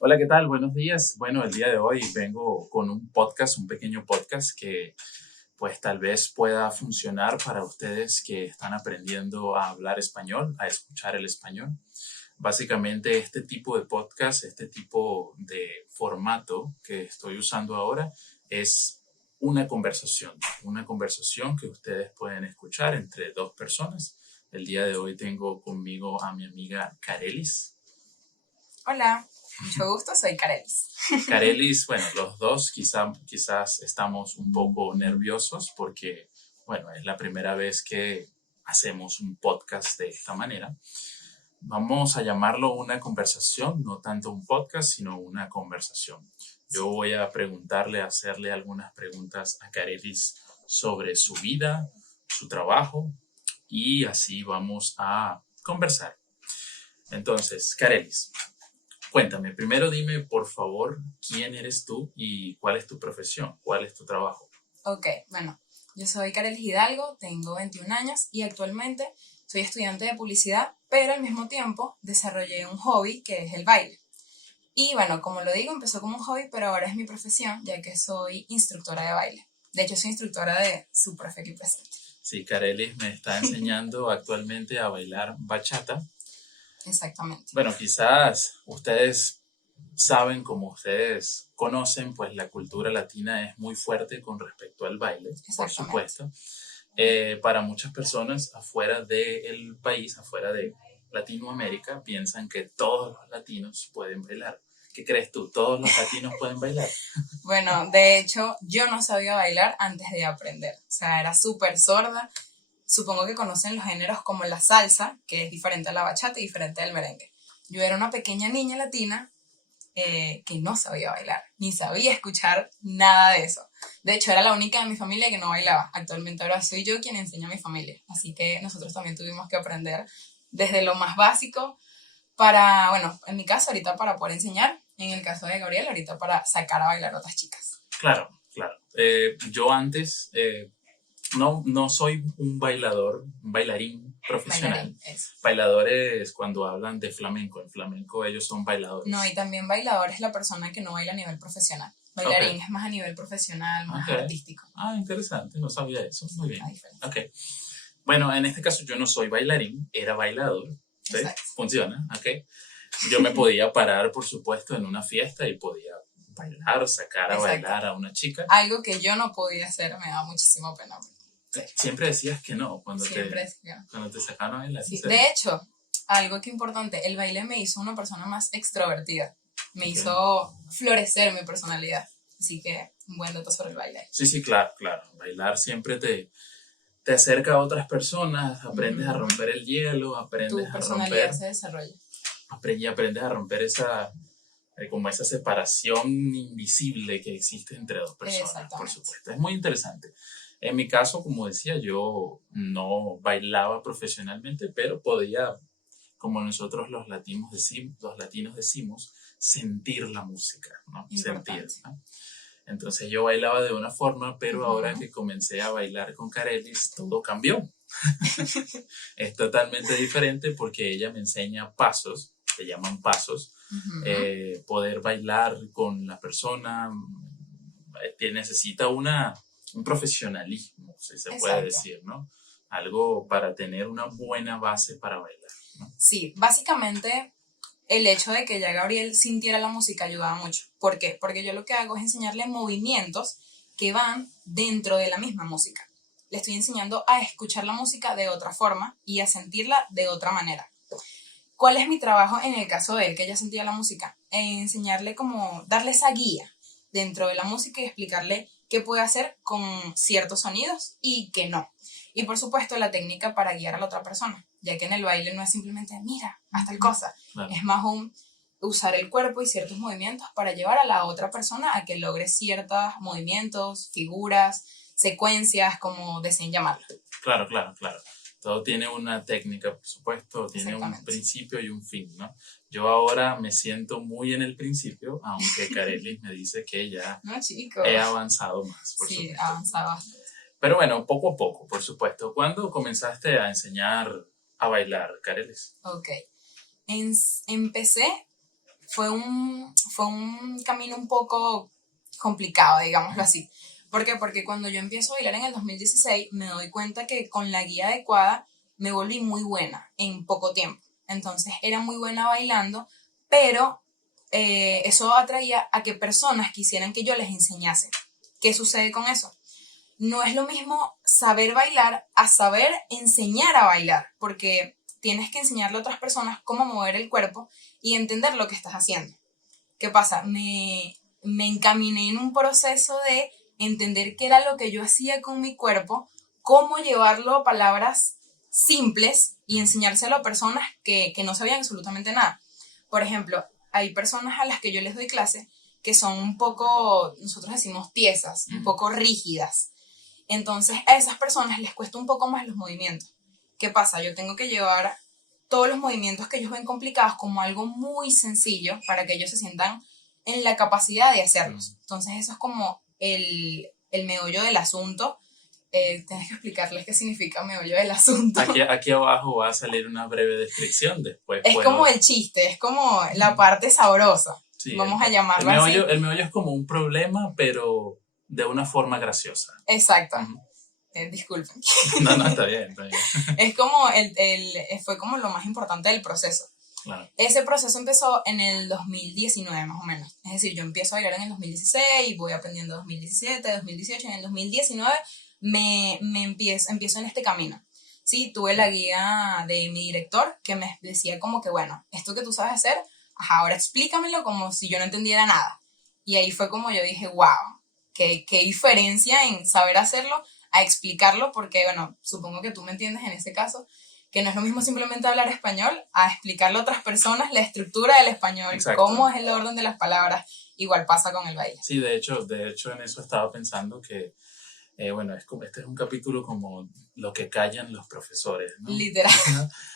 Hola, ¿qué tal? Buenos días. Bueno, el día de hoy vengo con un podcast, un pequeño podcast que pues tal vez pueda funcionar para ustedes que están aprendiendo a hablar español, a escuchar el español. Básicamente este tipo de podcast, este tipo de formato que estoy usando ahora es una conversación que ustedes pueden escuchar entre dos personas. El día de hoy tengo conmigo a mi amiga Carelis. Hola, mucho gusto, soy Carelis. Carelis, bueno, los dos quizás estamos un poco nerviosos porque, bueno, es la primera vez que hacemos un podcast de esta manera. Vamos a llamarlo una conversación, no tanto un podcast, sino una conversación. Yo voy a hacerle algunas preguntas a Carelis sobre su vida, su trabajo y así vamos a conversar. Entonces, Carelis, cuéntame, primero dime, por favor, quién eres tú y cuál es tu profesión, cuál es tu trabajo. Ok, bueno, yo soy Carelis Hidalgo, tengo 21 años y actualmente soy estudiante de publicidad, pero al mismo tiempo desarrollé un hobby que es el baile. Y bueno, como lo digo, empezó como un hobby, pero ahora es mi profesión, ya que soy instructora de baile. De hecho, soy instructora de su profe aquí presente. Sí, Carelis me está enseñando actualmente a bailar bachata. Exactamente. Bueno, quizás ustedes saben, como ustedes conocen, pues la cultura latina es muy fuerte con respecto al baile, por supuesto. Para muchas personas afuera del país, afuera de Latinoamérica, piensan que todos los latinos pueden bailar. ¿Qué crees tú? ¿Todos los latinos pueden bailar? Bueno, de hecho, yo no sabía bailar antes de aprender. O sea, era súper sorda. Supongo que conocen los géneros como la salsa, que es diferente a la bachata y diferente al merengue. Yo era una pequeña niña latina que no sabía bailar, ni sabía escuchar nada de eso. De hecho, era la única de mi familia que no bailaba. Actualmente ahora soy yo quien enseña a mi familia. Así que nosotros también tuvimos que aprender desde lo más básico para, bueno, en mi caso ahorita para poder enseñar, en el caso de Gabriel ahorita para sacar a bailar a otras chicas. Claro, claro. Yo antes no soy un bailarín profesional. Bailadores cuando hablan de flamenco, en flamenco ellos son bailadores. No, y también bailador es la persona que no baila a nivel profesional. Bailarín es más a nivel profesional, más artístico. Ah, interesante, no sabía eso. Muy bien. Okay. Bueno, en este caso yo no soy bailarín, era bailador. ¿Sí? Funciona, ok. Yo me podía parar, por supuesto, en una fiesta y podía bailar, sacar a bailar a una chica. Algo que yo no podía hacer, me da muchísima pena. Sí. Siempre decías que no cuando cuando te sacaban a bailar. Sí. De hecho, algo que importante, el baile me hizo una persona más extrovertida. Me hizo florecer mi personalidad. Así que un buen dato sobre el baile. Sí, claro. Bailar siempre te acerca a otras personas, aprendes a romper el hielo, aprendes tu personalidad se desarrolla. Aprendes a romper esa separación invisible que existe entre dos personas, por supuesto. Es muy interesante. En mi caso, como decía, yo no bailaba profesionalmente, pero podía, como nosotros los latinos decimos, sentir la música, ¿no? Sentir, ¿no? Entonces yo bailaba de una forma, pero ahora que comencé a bailar con Carelis, todo cambió. Es totalmente diferente porque ella me enseña pasos, se llaman pasos, poder bailar con la persona que necesita un profesionalismo, si se puede decir, ¿no? Algo para tener una buena base para bailar, ¿no? Sí, básicamente el hecho de que ya Gabriel sintiera la música ayudaba mucho. ¿Por qué? Porque yo lo que hago es enseñarle movimientos que van dentro de la misma música. Le estoy enseñando a escuchar la música de otra forma y a sentirla de otra manera. ¿Cuál es mi trabajo en el caso de él, que ya sentía la música? Enseñarle como, darle esa guía dentro de la música y explicarle qué puede hacer con ciertos sonidos y qué no. Y por supuesto la técnica para guiar a la otra persona, ya que en el baile no es simplemente, mira, haz tal cosa. Claro. Es más usar el cuerpo y ciertos movimientos para llevar a la otra persona a que logre ciertos movimientos, figuras, secuencias, como deseen llamarlo. Claro. Todo tiene una técnica, por supuesto, tiene un principio y un fin, ¿no? Yo ahora me siento muy en el principio, aunque Carelis me dice que ya he avanzado más, por supuesto. Sí, avanzado bastante. Pero bueno, poco a poco, por supuesto. ¿Cuándo comenzaste a enseñar a bailar, Carelis? Ok. Empecé, fue fue un camino un poco complicado, digámoslo así. ¿Por qué? Porque cuando yo empiezo a bailar en el 2016, me doy cuenta que con la guía adecuada me volví muy buena en poco tiempo. Entonces era muy buena bailando, pero eso atraía a que personas quisieran que yo les enseñase. ¿Qué sucede con eso? No es lo mismo saber bailar a saber enseñar a bailar, porque tienes que enseñarle a otras personas cómo mover el cuerpo y entender lo que estás haciendo. ¿Qué pasa? Me encaminé en un proceso de entender qué era lo que yo hacía con mi cuerpo, cómo llevarlo a palabras simples y enseñárselo a personas que no sabían absolutamente nada. Por ejemplo, hay personas a las que yo les doy clase que son un poco, nosotros decimos tiesas, un poco rígidas. Entonces a esas personas les cuesta un poco más los movimientos. ¿Qué pasa? Yo tengo que llevar todos los movimientos que ellos ven complicados como algo muy sencillo para que ellos se sientan en la capacidad de hacerlos. Entonces eso es como el meollo del asunto. Tienes que explicarles qué significa meollo del asunto. Aquí abajo va a salir una breve descripción después. Es como el chiste, es como la parte sabrosa. Sí, vamos a llamarlo así. El meollo es como un problema, pero de una forma graciosa. Exacto. Disculpen. No, está bien. Es como fue como lo más importante del proceso. Claro. Ese proceso empezó en el 2019 más o menos. Es decir, yo empiezo a bailar en el 2016, voy aprendiendo 2017, 2018, y en el 2019 me empiezo en este camino. Sí, tuve la guía de mi director que me decía como que, bueno, esto que tú sabes hacer, ahora explícamelo como si yo no entendiera nada. Y ahí fue como yo dije, wow, qué diferencia en saber hacerlo a explicarlo, porque, bueno, supongo que tú me entiendes en ese caso, que no es lo mismo simplemente hablar español a explicarle a otras personas la estructura del español, exacto, cómo es el orden de las palabras. Igual pasa con el baile. Sí, de hecho en eso estaba pensando que, bueno, este es un capítulo como lo que callan los profesores, ¿no? Literal,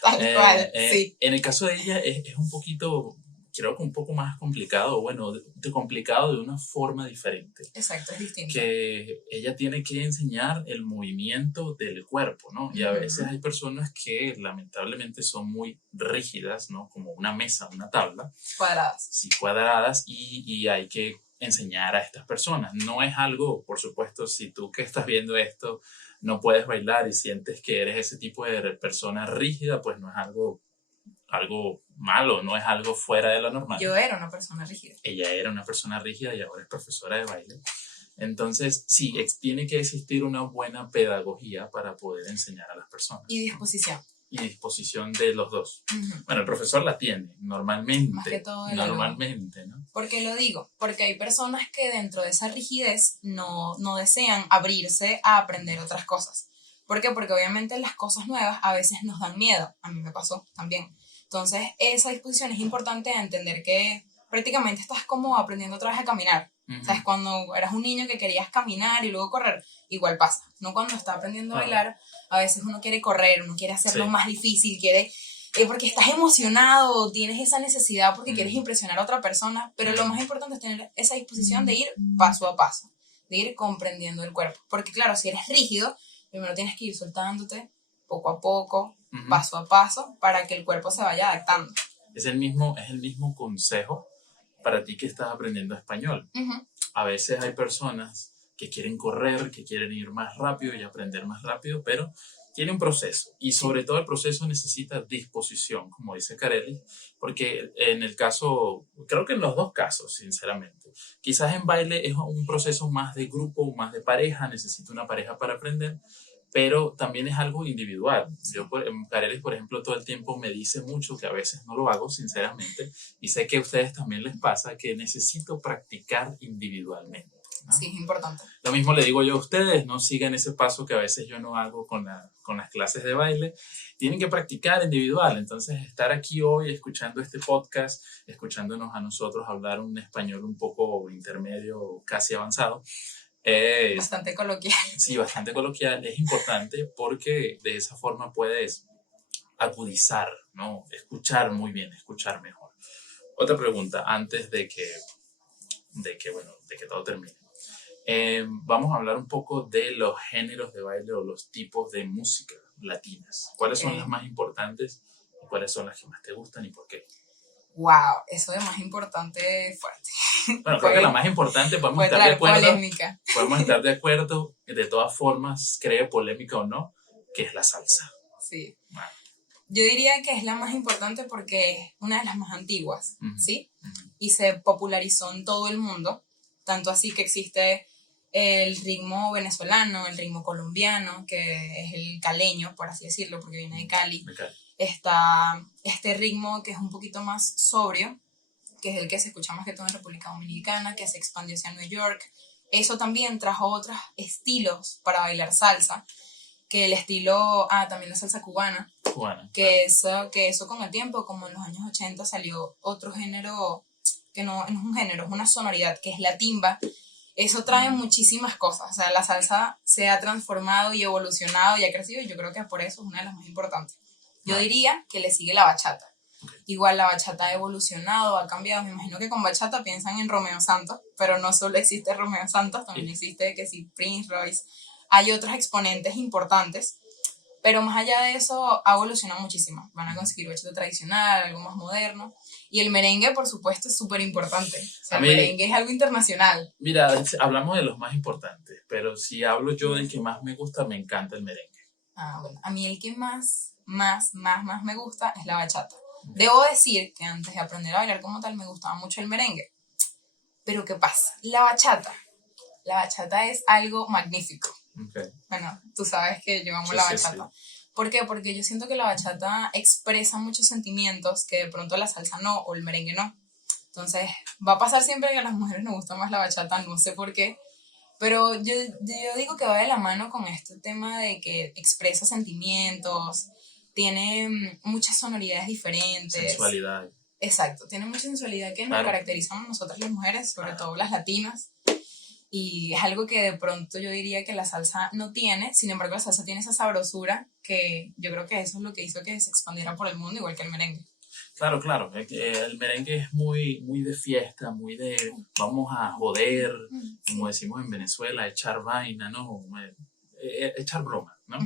tal cual, sí. En el caso de ella es un poquito, creo que un poco más complicado, bueno, complicado de una forma diferente. Exacto, es distinto. Que ella tiene que enseñar el movimiento del cuerpo, ¿no? Y a veces hay personas que lamentablemente son muy rígidas, ¿no? Como una mesa, una tabla. Cuadradas. Sí, cuadradas, y hay que enseñar a estas personas. No es algo, por supuesto, si tú que estás viendo esto no puedes bailar y sientes que eres ese tipo de persona rígida, pues no es algo malo, no es algo fuera de lo normal. Yo era una persona rígida. Ella era una persona rígida y ahora es profesora de baile. Entonces, sí, tiene que existir una buena pedagogía para poder enseñar a las personas. Y disposición. Y disposición de los dos. Bueno, el profesor la tiene, normalmente. Más que todo normalmente, ¿no? ¿Por qué lo digo? Porque hay personas que dentro de esa rigidez no desean abrirse a aprender otras cosas. ¿Por qué? Porque obviamente las cosas nuevas a veces nos dan miedo. A mí me pasó también. Entonces, esa disposición es importante de entender que prácticamente estás como aprendiendo otra vez a caminar. ¿Sabes? Cuando eras un niño que querías caminar y luego correr, igual pasa. No cuando está aprendiendo a bailar, a veces uno quiere correr, uno quiere hacerlo más difícil, porque estás emocionado, tienes esa necesidad porque quieres impresionar a otra persona, pero lo más importante es tener esa disposición de ir paso a paso, de ir comprendiendo el cuerpo. Porque claro, si eres rígido, primero tienes que ir soltándote poco a poco, paso a paso, para que el cuerpo se vaya adaptando. Es el mismo consejo para ti que estás aprendiendo español. A veces hay personas que quieren correr, que quieren ir más rápido y aprender más rápido, pero tiene un proceso, y sobre todo el proceso necesita disposición, como dice Carelli, porque en el caso, creo que en los dos casos, sinceramente, quizás en baile es un proceso más de grupo, más de pareja, necesito una pareja para aprender, pero también es algo individual. Carelli, por ejemplo, todo el tiempo me dice mucho, que a veces no lo hago, sinceramente, y sé que a ustedes también les pasa, que necesito practicar individualmente, ¿no? Sí, es importante. Lo mismo le digo yo a ustedes, no sigan ese paso que a veces yo no hago con las clases de baile. Tienen que practicar individual. Entonces, estar aquí hoy escuchando este podcast, escuchándonos a nosotros hablar un español un poco intermedio, casi avanzado, bastante coloquial. Sí, bastante coloquial. Es importante porque de esa forma puedes agudizar, ¿no? Escuchar muy bien, escuchar mejor. Otra pregunta antes de que todo termine. Vamos a hablar un poco de los géneros de baile o los tipos de música latinas. ¿Cuáles son las más importantes y cuáles son las que más te gustan y por qué? Wow, eso de más importante fuerte. Bueno, creo que la más importante, podemos estar de acuerdo. Polémica. Podemos estar de acuerdo, de todas formas, cree polémica o no, que es la salsa. Sí. Bueno. Yo diría que es la más importante porque es una de las más antiguas, ¿sí? Y se popularizó en todo el mundo, tanto así que existe el ritmo venezolano, el ritmo colombiano, que es el caleño, por así decirlo, porque viene de Cali. Está este ritmo que es un poquito más sobrio, que es el que se escucha más que todo en República Dominicana, que se expandió hacia New York. Eso también trajo otros estilos para bailar salsa, que el estilo, también la salsa cubana, que eso con el tiempo, como en los años 80 salió otro género, que no es un género, es una sonoridad, que es la timba. Eso trae muchísimas cosas, o sea, la salsa se ha transformado y evolucionado y ha crecido, y yo creo que por eso es una de las más importantes. Yo diría que le sigue la bachata. Igual la bachata ha evolucionado, ha cambiado. Me imagino que con bachata piensan en Romeo Santos, pero no solo existe Romeo Santos, también existe que sí, Prince Royce. Hay otros exponentes importantes, pero más allá de eso ha evolucionado muchísimo. Van a conseguir bachata tradicional, algo más moderno. Y el merengue, por supuesto, es súper importante. O sea, el merengue es algo internacional. Mira, hablamos de los más importantes, pero si hablo yo del que más me gusta, me encanta el merengue. Bueno, a mí el que más me gusta es la bachata. Debo decir que antes de aprender a bailar como tal me gustaba mucho el merengue. Pero ¿qué pasa? La bachata es algo magnífico. Bueno, tú sabes que yo amo la bachata. Sí. ¿Por qué? Porque yo siento que la bachata expresa muchos sentimientos que de pronto la salsa no, o el merengue no. Entonces, va a pasar siempre que a las mujeres nos gusta más la bachata, no sé por qué. Pero yo digo que va de la mano con este tema de que expresa sentimientos, tiene muchas sonoridades diferentes. Sensualidad. Exacto, tiene mucha sensualidad que nos caracterizan a nosotras las mujeres, sobre todo las latinas. Y es algo que de pronto yo diría que la salsa no tiene, sin embargo la salsa tiene esa sabrosura que yo creo que eso es lo que hizo que se expandiera por el mundo, igual que el merengue. Claro, el merengue es muy de fiesta, muy de vamos a joder, como decimos en Venezuela, echar vaina, ¿no? Echar broma, ¿no?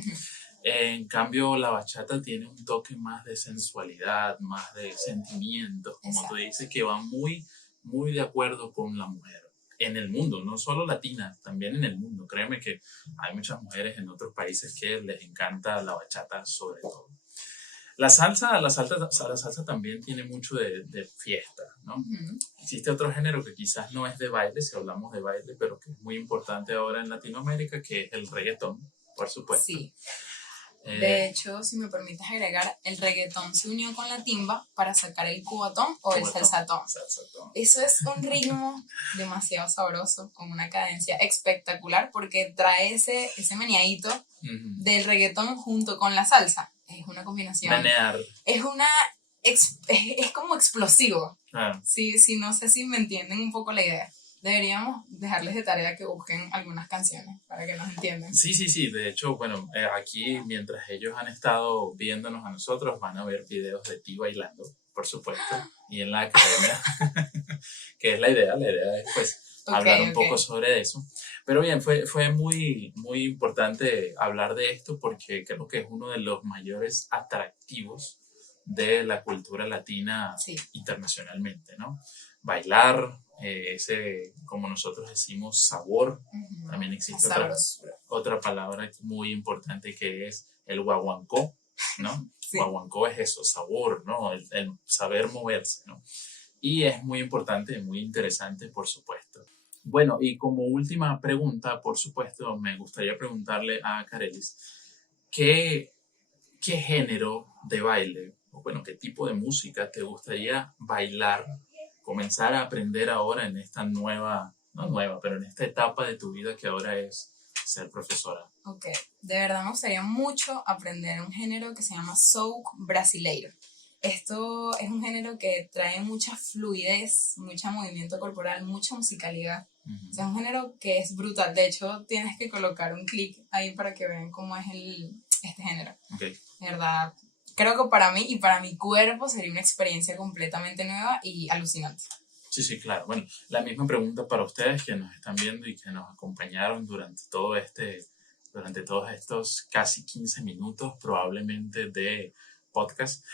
En cambio, la bachata tiene un toque más de sensualidad, más de sentimientos, como Exacto. Tú dices, que va muy de acuerdo con la mujer. En el mundo, no solo latina, también en el mundo. Créeme que hay muchas mujeres en otros países que les encanta la bachata sobre todo. La salsa también tiene mucho de fiesta, ¿no? Uh-huh. Existe otro género que quizás no es de baile, si hablamos de baile, pero que es muy importante ahora en Latinoamérica, que es el reggaetón, por supuesto. Sí. De hecho, si me permites agregar, el reggaetón se unió con la timba para sacar el cubatón o el salsatón. Eso es un ritmo demasiado sabroso, con una cadencia espectacular, porque trae ese meneadito uh-huh. del reggaetón junto con la salsa. Es una combinación. Menear. Es como explosivo. Sí, no sé si me entienden un poco la idea. Deberíamos dejarles de tarea que busquen algunas canciones para que nos entiendan. Sí. De hecho, bueno, aquí mientras ellos han estado viéndonos a nosotros, van a ver videos de ti bailando, por supuesto, y en la academia, que es la idea es pues hablar un poco sobre eso. Pero bien, fue muy importante hablar de esto porque creo que es uno de los mayores atractivos de la cultura latina internacionalmente, ¿no? Bailar, ese, como nosotros decimos, sabor. Uh-huh. También existe otra palabra muy importante que es el guaguancó, ¿no? Sí. Guaguancó es eso, sabor, ¿no? El saber moverse, ¿no? Y es muy importante, muy interesante, por supuesto. Bueno, y como última pregunta, por supuesto, me gustaría preguntarle a Carelis, ¿qué género de baile, o bueno, qué tipo de música te gustaría bailar, comenzar a aprender ahora en esta pero en esta etapa de tu vida que ahora es ser profesora? Ok, de verdad me gustaría mucho aprender un género que se llama souk brasileiro. Esto es un género que trae mucha fluidez, mucho movimiento corporal, mucha musicalidad. Uh-huh. O sea, es un género que es brutal. De hecho, tienes que colocar un clic ahí para que vean cómo es este género. Okay. De verdad, creo que para mí y para mi cuerpo sería una experiencia completamente nueva y alucinante. Sí, claro. Bueno, la misma pregunta para ustedes que nos están viendo y que nos acompañaron durante todos estos casi 15 minutos probablemente de podcast.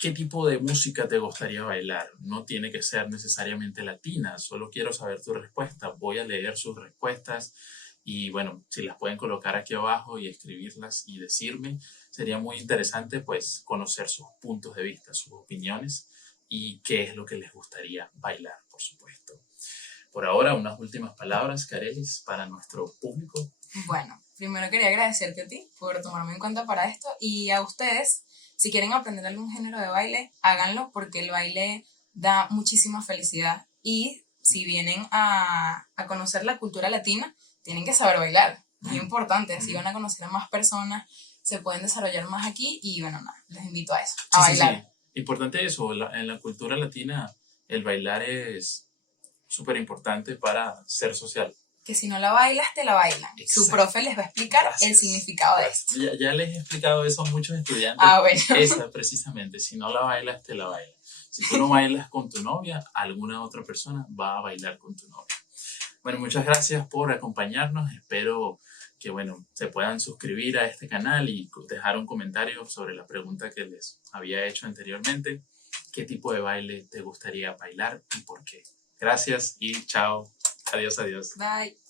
¿qué tipo de música te gustaría bailar? No tiene que ser necesariamente latina, solo quiero saber tu respuesta. Voy a leer sus respuestas y bueno, si las pueden colocar aquí abajo y escribirlas y decirme, sería muy interesante pues conocer sus puntos de vista, sus opiniones y qué es lo que les gustaría bailar, por supuesto. Por ahora, unas últimas palabras, Carelis, para nuestro público. Bueno, primero quería agradecerte a ti por tomarme en cuenta para esto y a ustedes, si quieren aprender algún género de baile, háganlo porque el baile da muchísima felicidad y si vienen a conocer la cultura latina, tienen que saber bailar. Es importante, así van a conocer a más personas, se pueden desarrollar más aquí y bueno, nada, les invito a eso, a bailar. Sí. Importante eso, en la cultura latina el bailar es súper importante para ser social. Que si no la bailas, te la bailan. Exacto. Su profe les va a explicar el significado de esto. Ya les he explicado eso a muchos estudiantes. Bueno. Esa precisamente, si no la bailas, te la bailan. Si tú no bailas con tu novia, alguna otra persona va a bailar con tu novia. Bueno, muchas gracias por acompañarnos. Espero que, bueno, se puedan suscribir a este canal y dejar un comentario sobre la pregunta que les había hecho anteriormente. ¿Qué tipo de baile te gustaría bailar y por qué? Gracias y chao. Adiós, adiós. Bye.